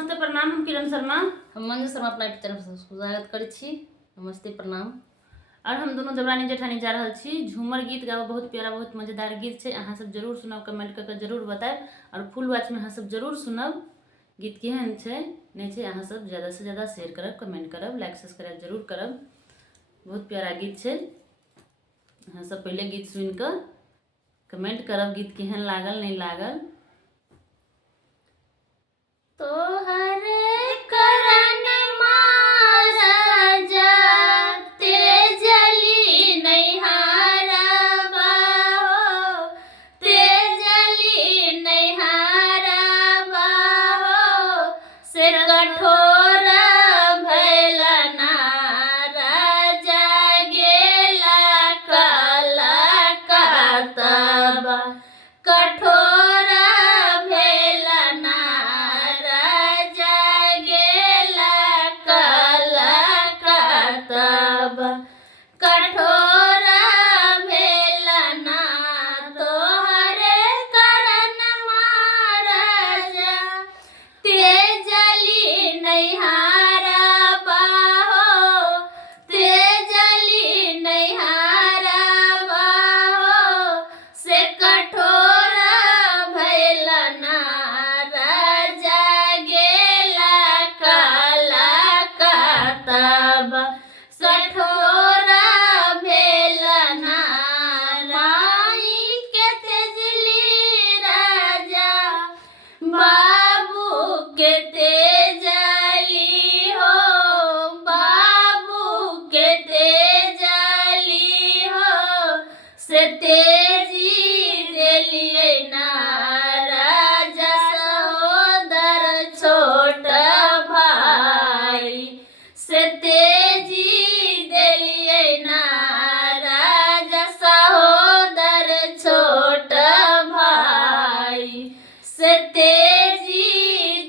नमस्ते प्रणाम। हम किरण शर्मा हम मंजू शर्मा अपना यूट्यूब चैनल पर स्वागत करै छी। नमस्ते प्रणाम। और हम दोनों देवरानी जेठानी जा रहल छी झूमर गीत गाबऽ। बहुत प्यारा बहुत मजेदार गीत है। अहाँ सब जरूर सुनब, कमेंट करके जरूर बताएब और फुल वॉच में अहाँ सब जरूर सुनब गीत केहन छै नहीं छै। अहाँ सब ज़्यादा से ज़्यादा शेयर करब, कमेंट करब, लाइक सब्सक्राइब जरूर करब। बहुत प्यारा गीत है। अहाँ सब पहले गीत सुन के कमेंट करब गीत केहन लागल नहीं लागल। तोहर करन महाराजा तेजली नैहारबा हो, तेजली नैहारबा हो, से कठोर भैल ना राजा गेला काला कातबा। कठोर भेल ना राजा गेला काला कातबा। कठोर भेल ना तोहरे करन महाराजा तेजली नैहारबा हो, तेजली नैहारबा हो, से कठोर भैल ना राजा गेला काला कातबा। कठोर भेल ना माई के तेजली राजा बाबू के तेजली हो, बाबू के तेजली हो, से तेजी देलिए ना राजा सहोदर छोट भाई। से तेजी देलिए ना राजा सहोदर छोट भाई। से तेजी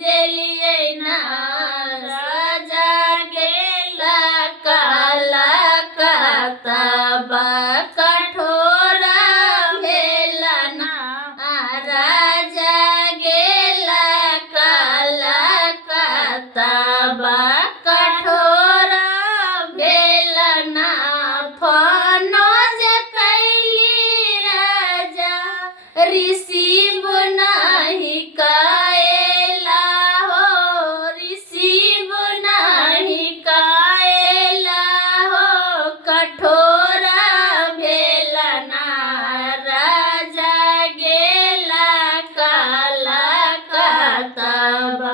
देलिए ना राजा गेला काला कातबा। कठोर भेल ना राजा गेला काला कातबा। कठोर भेल ना फनोज कैली राजा रिसीव नाही काएला हो, रिसीव नाही काएला हो। कठोर भेल ना राजा गेला काला कातबा।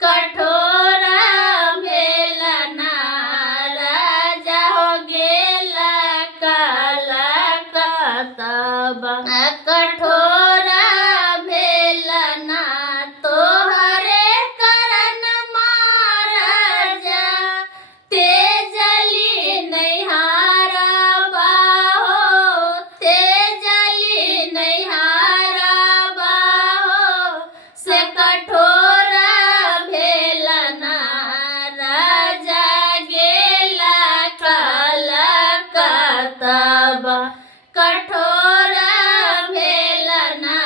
कठोर भेल ना राजा हो गेला काला कातबा। कठोर भेल ना तोहरे करन महाराजा तेजली नैहारबा हो, तेजली नैहारबा हो, से कठोर भेल ना राजा गेला काला कातबा। कठोर भेल ना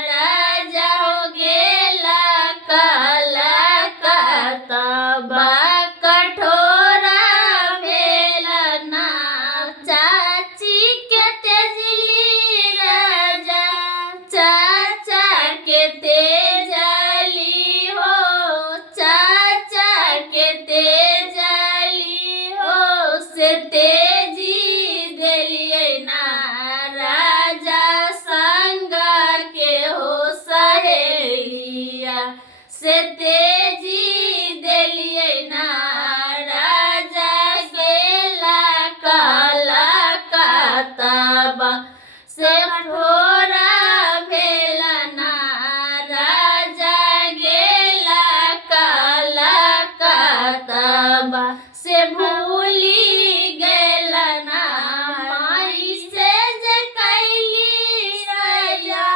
राजा हो गेला काला कातबा। कठोर भेल ना चाची के तेजली राजा, चाचा के तेजली हो, चाचा के तेजली हो, से तेजी देलिए ना राजा संग के हो सहेलिया। से तेजी देलिए ना राजा गेला काला कातबा। से कठोर भेल ना राजा गेला काला कातबा। से भूली गेल ना माई से जे कैली राजा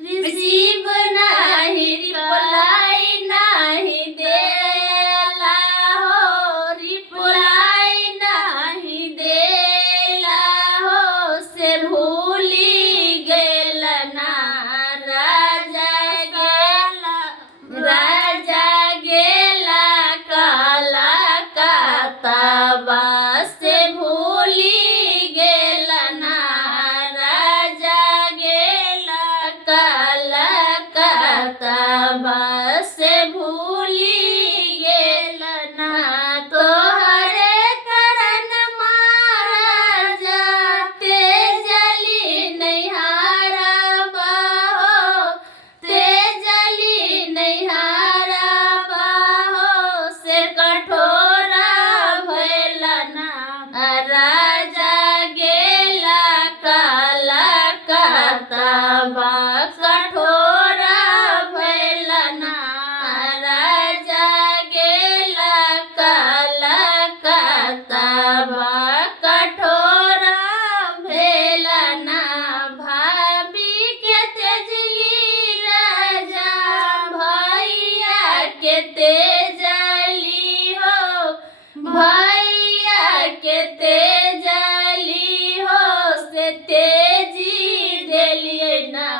रिसीव नाही रिप्लाई ना से भूली गेल ना तोहरे करन महाराजा ते जली नैहारा बाहो ते जली नैहारा बाहो से कठोरा भइल ना राजा गेला काला काताबा कठोरा भइल ना राजा गेला काला काताबा कठोरा भइल ना भाभी के तेजली राजा भैया के तेजली हो भैया के तेजली हो से तेजी देलिए ना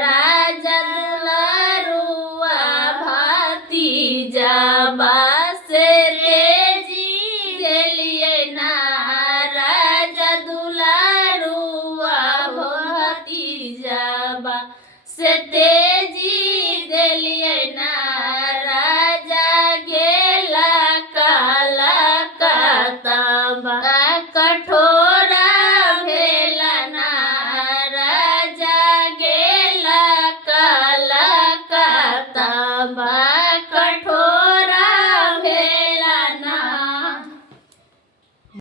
राजा दुलारुआ भतीजा से तेजी देलिए ना राजा दुलारुआ भतीजा से